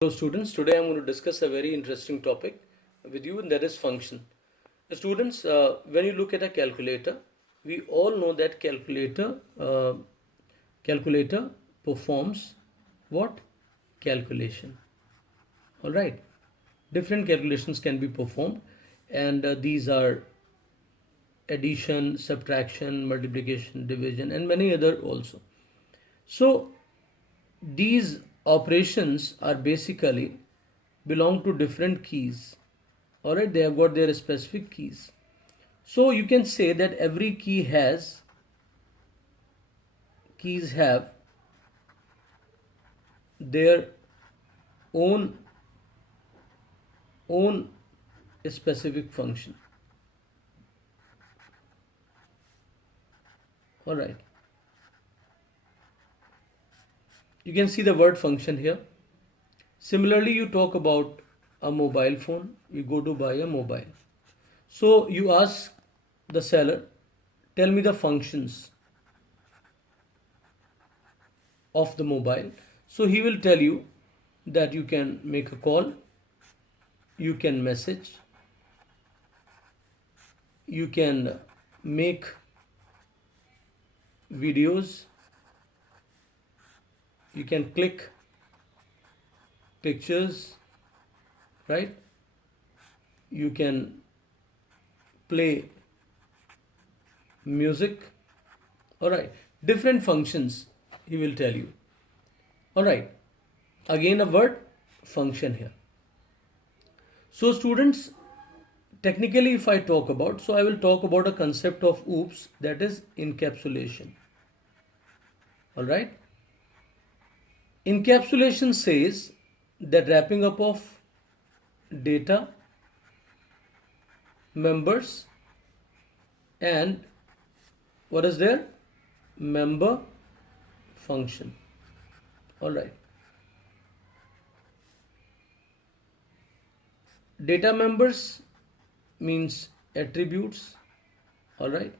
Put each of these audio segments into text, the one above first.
Hello students, today I'm going to discuss a very interesting topic with you, and that is function. Students, when you look at a calculator, we all know that calculator performs what? Calculation. All right. Different calculations can be performed, and these are addition, subtraction, multiplication, division, and many other also. So these operations are basically belong to different keys. All right, they have got their specific keys. So you can say that every keys have their own own specific function. All right, you can see the word function here. Similarly, you talk about a mobile phone, you go to buy a mobile. So you ask the seller, tell me the functions of the mobile. So he will tell you that you can make a call, you can message, you can make videos, you can click pictures, right? You can play music. All right, different functions he will tell you. All right, again a word function here. So students, technically if I talk about, so I will talk about a concept of OOPS, that is encapsulation. All right, encapsulation says that wrapping up of data, members, and what is there? Member function. All right, data members means attributes. All right,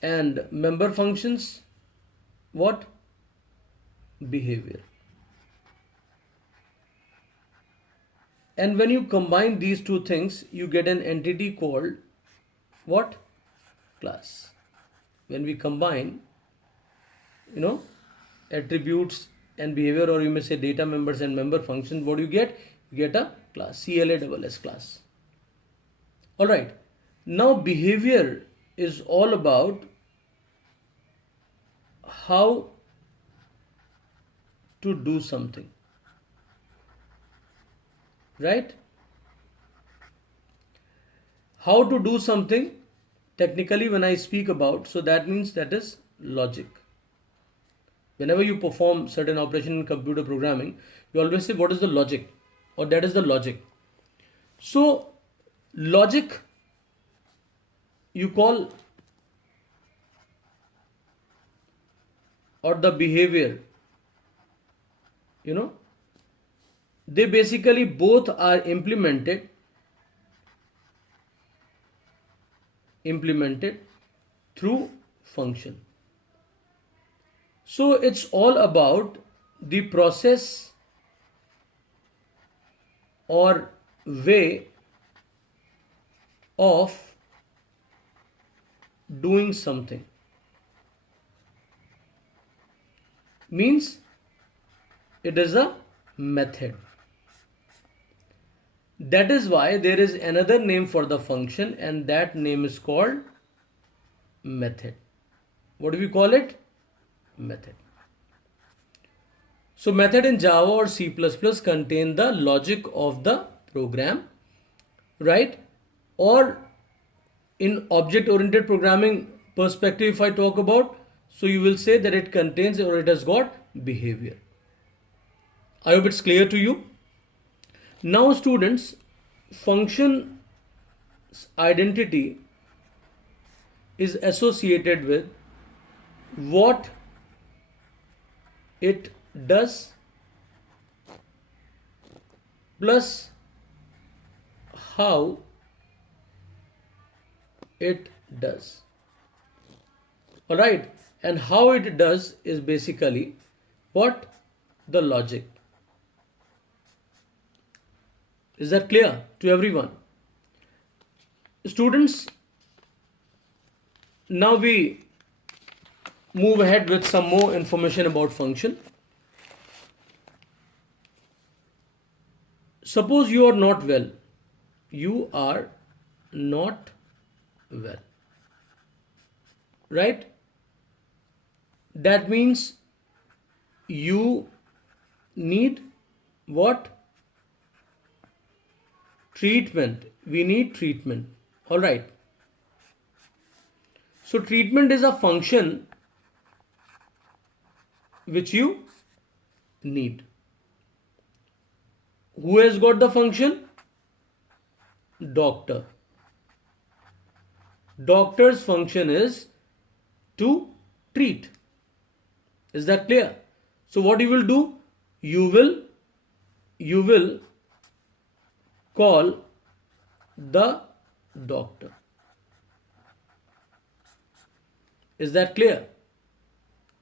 and member functions, what? Behavior. And when you combine these two things, you get an entity called what? Class. When we combine, you know, attributes and behavior, or you may say data members and member functions, what do you get? You get a class, CLASS class. All right. Now behavior is all about how to do something, right? How to do something, technically when I speak about, so that means that is logic. Whenever you perform certain operation in computer programming, you always say what is the logic, or that is the logic. So logic you call, or the behavior, they basically both are implemented through function. So it's all about the process or way of doing something. Means it is a method. That is why there is another name for the function, and that name is called method. What do we call it? Method. So method in Java or C++ contain the logic of the program, right? Or in object oriented programming perspective, if I talk about, so you will say that it contains, or it has got behavior. I hope it's clear to you. Now students, function identity is associated with what it does plus how it does. All right, and how it does is basically what? The logic. Is that clear to everyone? Students, now we move ahead with some more information about function. Suppose you are not well. You are not well. Right? That means you need what? Treatment. We need treatment. All right. So treatment is a function which you need. Who has got the function? Doctor. Doctor's function is to treat. Is that clear? So what you will do? You will call the doctor. Is that clear?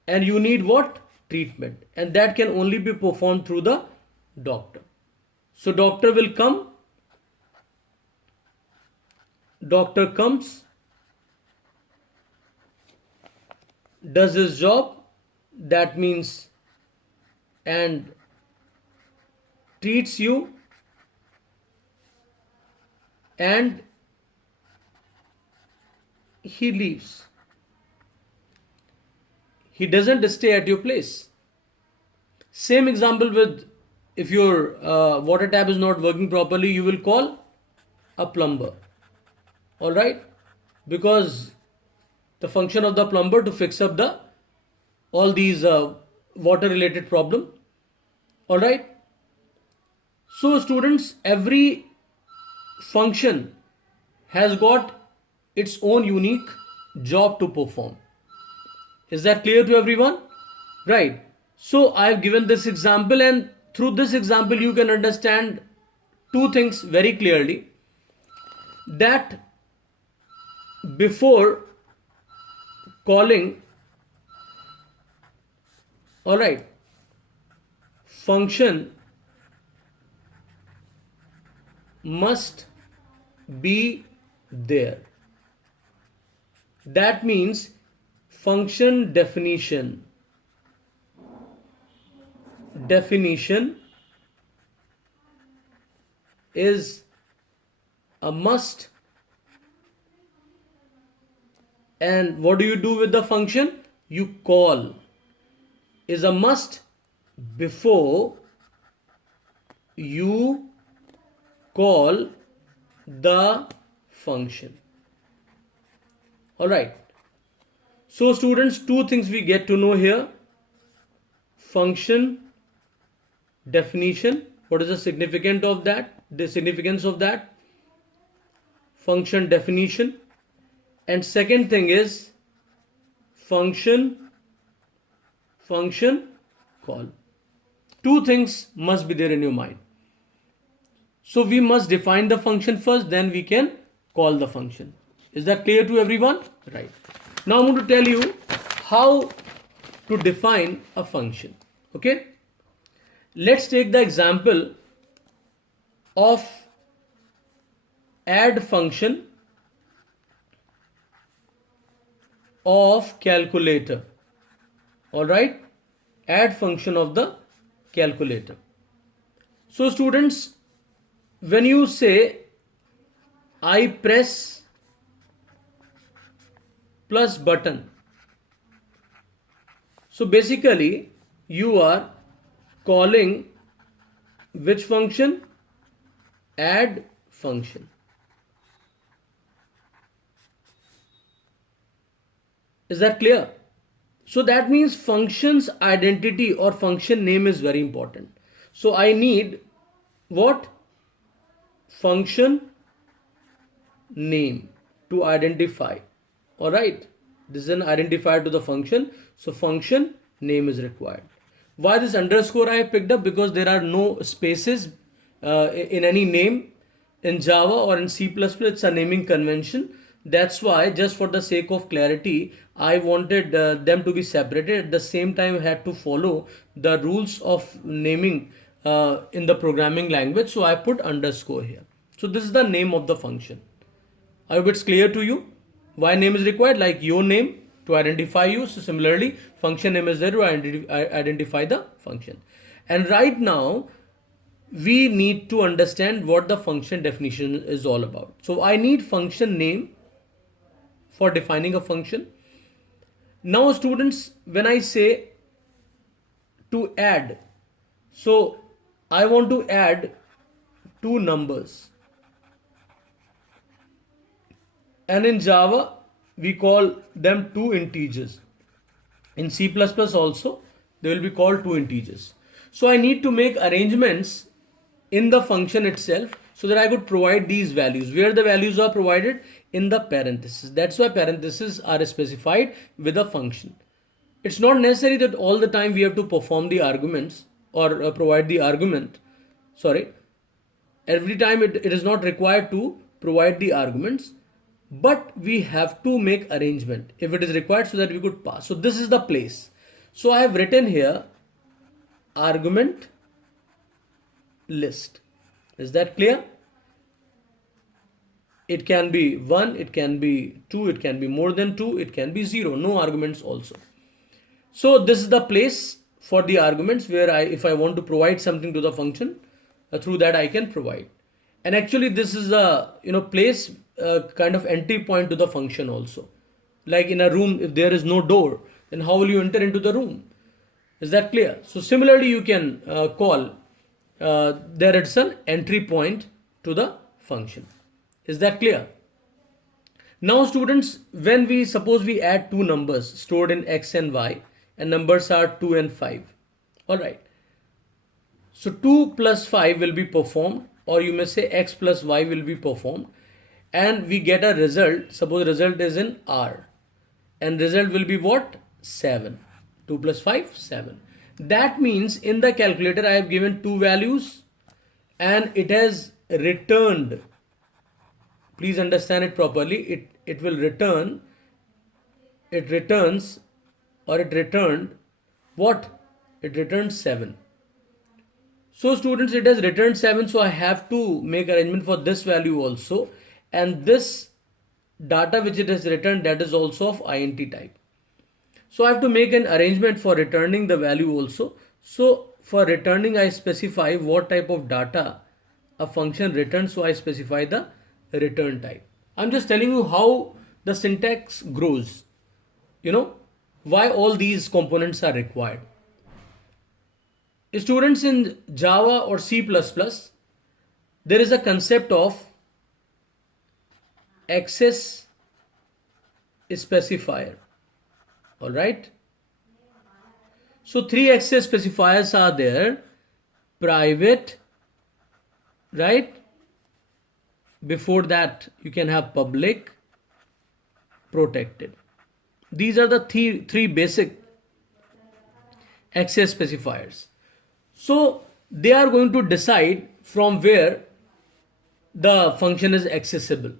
And you need what? Treatment. And that can only be performed through the doctor. So doctor will come. Doctor comes, does his job, that means, and treats you, and he leaves. He doesn't stay at your place. Same example with, if your water tap is not working properly, you will call a plumber. All right, because the function of the plumber to fix up the all these water related problem. All right, so students, every function has got its own unique job to perform. Is that clear to everyone? Right. So I've given this example, and through this example you can understand two things very clearly, that before calling, all right, function must be there. That means function definition is a must. And what do you do with the function? You call. Is a must before you call the function. All right. So students, two things we get to know here. Function definition. What is the significance of that? The significance of that. Function definition. And second thing is function call. Two things must be there in your mind. So we must define the function first, then we can call the function. Is that clear to everyone? Right. Now I'm going to tell you how to define a function. Okay. Let's take the example of add function of calculator. All right, add function of the calculator. So students, when you say I press plus button, so basically you are calling which function? Add function. Is that clear? So that means function's identity or function name is very important. So I need what? Function name to identify. All right. This is an identifier to the function. So function name is required. Why this underscore I picked up? Because there are no spaces in any name in Java or in C++. It's a naming convention. That's why, just for the sake of clarity, I wanted them to be separated. At the same time, I had to follow the rules of naming in the programming language, so I put underscore here. So this is the name of the function. I hope it's clear to you why name is required, like your name to identify you. So similarly, function name is there to identify the function. And right now, we need to understand what the function definition is all about. So I need function name for defining a function. Now students, when I say to add, so I want to add two numbers, and in Java we call them two integers. In C++ also they will be called two integers. So I need to make arrangements in the function itself so that I could provide these values. Where the values are provided? In the parentheses. That's why parentheses are specified with a function. It's not necessary that all the time we have to perform the arguments or provide the argument. Sorry. Every time it is not required to provide the arguments, but we have to make arrangement if it is required so that we could pass. So this is the place. So I have written here argument list. Is that clear? It can be 1, it can be 2, it can be more than 2, it can be 0, no arguments also. So this is the place for the arguments where if I want to provide something to the function, through that I can provide. And actually this is a place kind of entry point to the function also. Like in a room, if there is no door, then how will you enter into the room? Is that clear? So similarly you can call there it's an entry point to the function. Is that clear? Now students, when we suppose we add two numbers stored in x and y, and numbers are 2 and 5. Alright. So 2 plus 5 will be performed, or you may say x plus y will be performed, and we get a result. Suppose result is in R, and result will be what? 7. 2 plus 5, 7. That means in the calculator I have given two values and it has returned. Please understand it properly. It will return, it returns, or it returned what? It returned 7. So students, it has returned 7, so I have to make arrangement for this value also, and this data which it has returned, that is also of int type. So I have to make an arrangement for returning the value also. So for returning I specify what type of data a function returns, so I specify the return type. I'm just telling you how the syntax grows, why all these components are required. Students, in Java or C++, there is a concept of access specifier. Alright. So three access specifiers are there. Private, right? Before that you can have public, protected. These are the three basic access specifiers. So they are going to decide from where the function is accessible.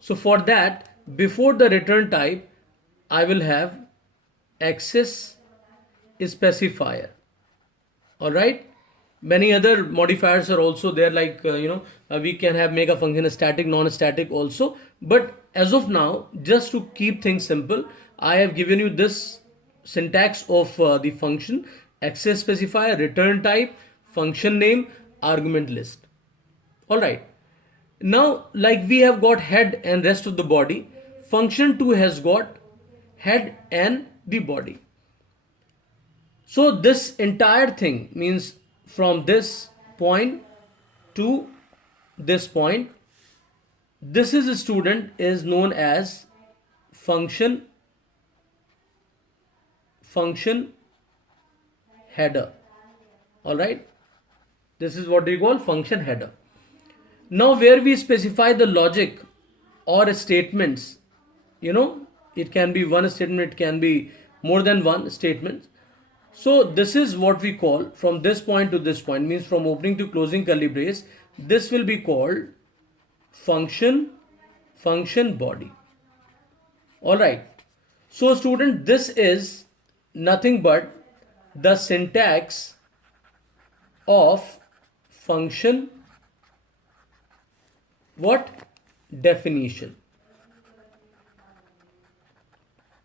So for that, before the return type, I will have access specifier. Alright. Many other modifiers are also there, like we can make a function static, non-static also. But as of now, just to keep things simple, I have given you this syntax of the function: access specifier, return type, function name, argument list. Alright. Now, like we have got head and rest of the body, function 2 has got head and the body. So this entire thing means from this point to this point, this is a student is known as function header. Alright. This is what we call function header. Now where we specify the logic or statements, it can be one statement, it can be more than one statement. So this is what we call from this point to this point, means from opening to closing curly brace. This will be called function body. Alright. So student, this is nothing but the syntax of function what definition.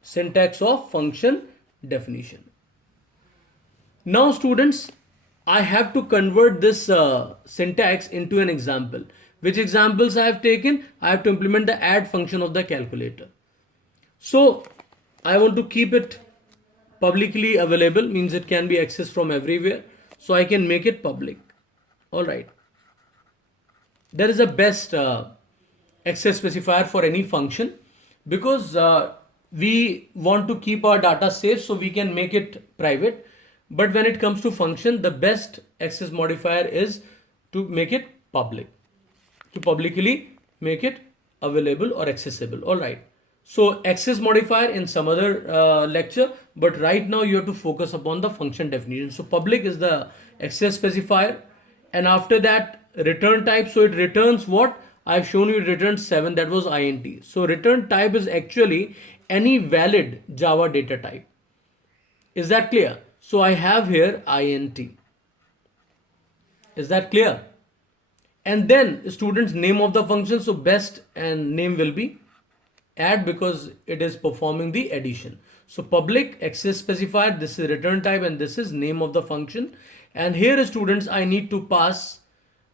Syntax of function definition. Now students, I have to convert this syntax into an example. Which examples I have taken? I have to implement the add function of the calculator. So I want to keep it publicly available, means it can be accessed from everywhere. So I can make it public. All right. There is a best access specifier for any function, because we want to keep our data safe, so we can make it private. But when it comes to function, the best access modifier is to make it public, to publicly make it available or accessible. All right. So access modifier in some other lecture, but right now you have to focus upon the function definition. So public is the access specifier, and after that return type. So it returns what? I've shown you it returns 7, that was int. So return type is actually any valid Java data type. Is that clear? So I have here int. Is that clear? And then students, name of the function. So best and name will be add, because it is performing the addition. So public access specifier, this is return type, and this is name of the function. And here students, I need to pass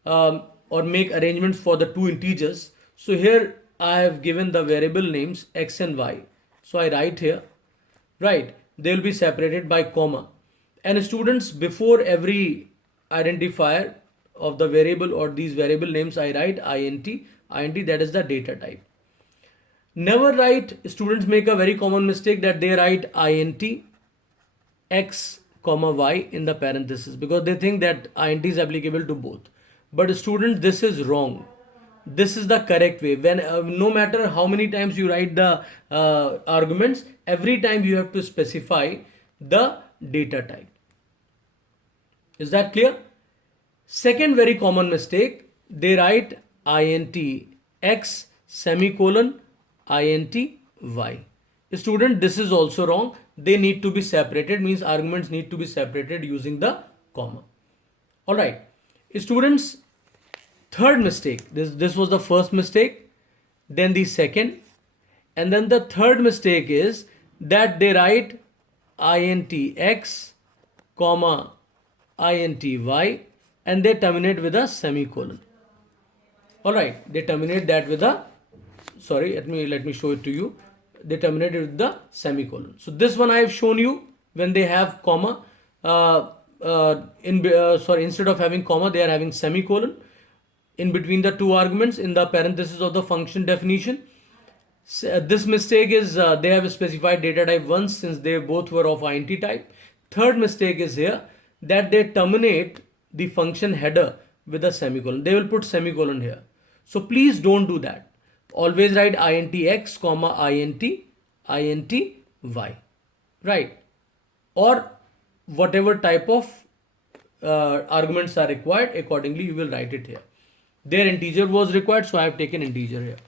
or make arrangements for the two integers. So here I have given the variable names x and y. So I write here, right, they will be separated by comma. And students, before every identifier of the variable or these variable names, I write int, that is the data type. Never write, students make a very common mistake that they write int x comma y in the parenthesis, because they think that int is applicable to both. But students, this is wrong. This is the correct way. When no matter how many times you write the arguments, every time you have to specify the data type. Is that clear? Second very common mistake, they write int x semicolon int y. Student, this is also wrong. They need to be separated, means arguments need to be separated using the comma. All right. Students, third mistake, this was the first mistake, then the second, and then the third mistake is that they write int x comma int y, and they terminate with a semicolon. All right, they terminate that with a, sorry, let me show it to you. They terminate it with the semicolon. So this one I have shown you when they have comma. Instead of having comma, they are having semicolon in between the two arguments in the parenthesis of the function definition. This mistake is they have specified data type once, since they both were of int type. Third mistake is here that they terminate the function header with a semicolon. They will put semicolon here. So please don't do that. Always write int x comma int y, right? Or whatever type of arguments are required, accordingly you will write it here. Their integer was required, so I have taken integer here.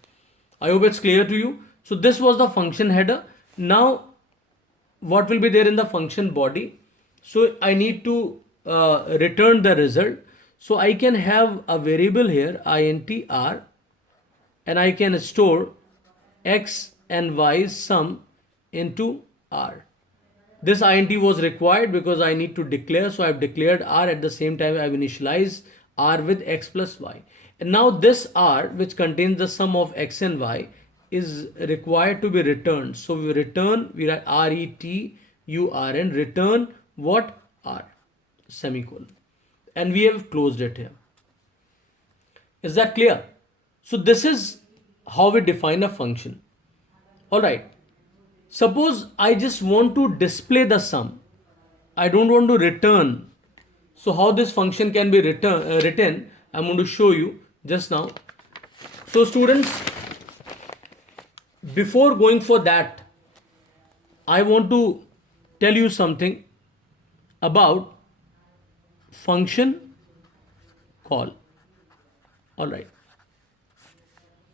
I hope it's clear to you. So this was the function header. Now what will be there in the function body? So I need to return the result. So I can have a variable here int r, and I can store x and y's sum into r. This int was required because I need to declare, so I have declared r. At the same time I have initialized r with x plus y. And now this r, which contains the sum of x and y, is required to be returned. So we return, we write return, return what? R, semicolon. And we have closed it here. Is that clear? So this is how we define a function. All right. Suppose I just want to display the sum. I don't want to return. So how this function can be written, I'm going to show you just now. So students, before going for that, I want to tell you something about function call. All right.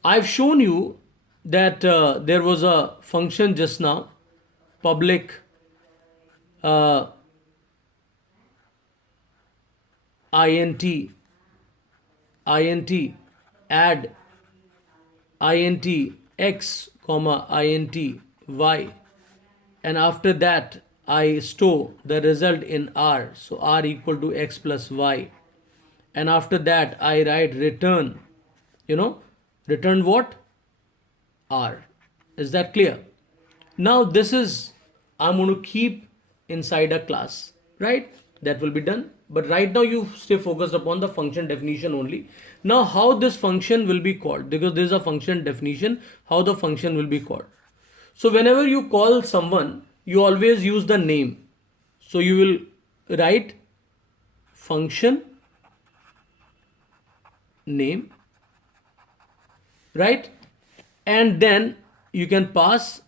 I've shown you that there was a function just now, public int add int x comma int y, and after that I store the result in R, so R equal to x plus y, and after that I write return, return what? R. Is that clear? Now this is, I'm going to keep inside a class, right? That will be done. But right now you stay focused upon the function definition only. Now how this function will be called, because there is a function definition, how the function will be called. So whenever you call someone, you always use the name. So you will write function name, right? And then you can pass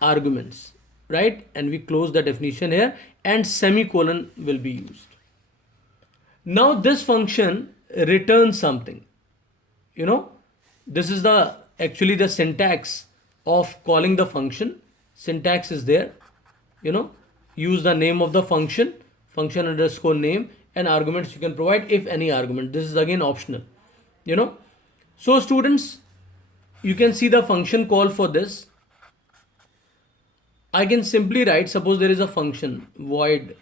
arguments, right? And we close the definition here, and semicolon will be used. Now this function returns something. This is the actually the syntax of calling the function. Syntax is there. Use the name of the function underscore name, and arguments you can provide, if any argument. This is again optional. So students, you can see the function call for this. I can simply write, suppose there is a function void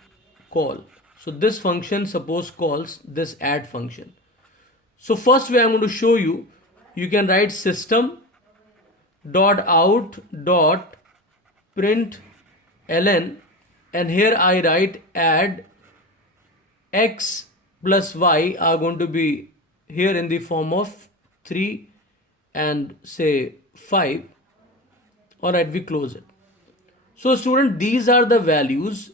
call. So this function suppose calls this add function. So first way I'm going to show you, you can write system dot out dot print ln, and here I write add x plus y are going to be here in the form of 3 and say 5. Alright, we close it. So student, these are the values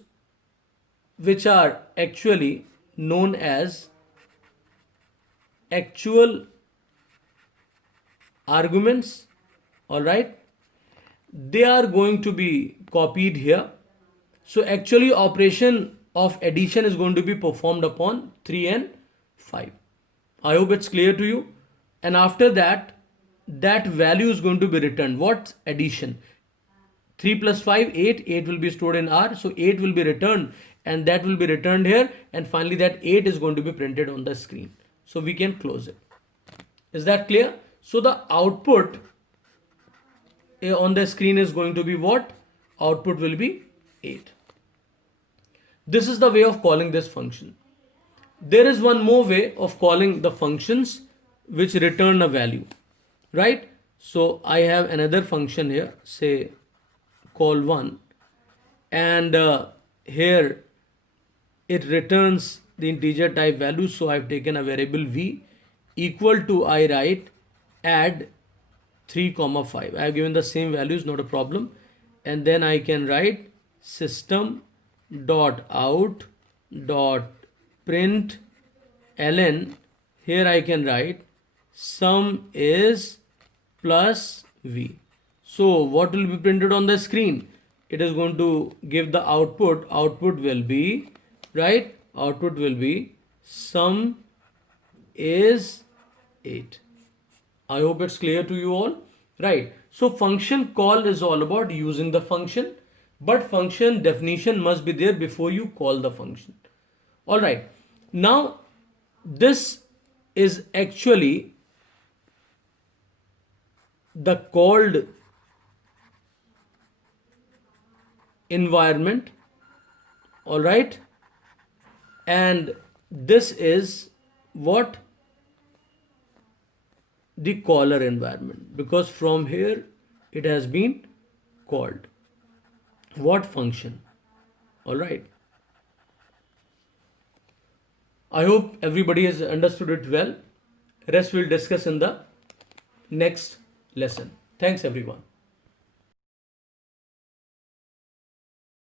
which are actually known as actual arguments. Alright, they are going to be copied here. So actually operation of addition is going to be performed upon 3 and 5. I hope it's clear to you. And after that, that value is going to be returned. What? Addition. 3 plus 5, 8. 8 will be stored in R. So 8 will be returned, and that will be returned here. And finally that 8 is going to be printed on the screen. So we can close it. Is that clear? So the output on the screen is going to be what? Output will be 8. This is the way of calling this function. There is one more way of calling the functions which return a value, right? So I have another function here, say call 1, and here it returns the integer type value. So I've taken a variable v equal to, I write add 3 comma 5. I have given the same values, not a problem. And then I can write system dot out dot print ln. Here I can write sum is plus v. So what will be printed on the screen? It is going to give the output. Output will be, right? Output will be sum is 8. I hope it's clear to you all, right? So function call is all about using the function, but function definition must be there before you call the function. All right. Now this is actually the called environment. All right. And this is what? The caller environment, because from here it has been called. What function? All right. I hope everybody has understood it well. Rest we'll discuss in the next lesson. Thanks everyone.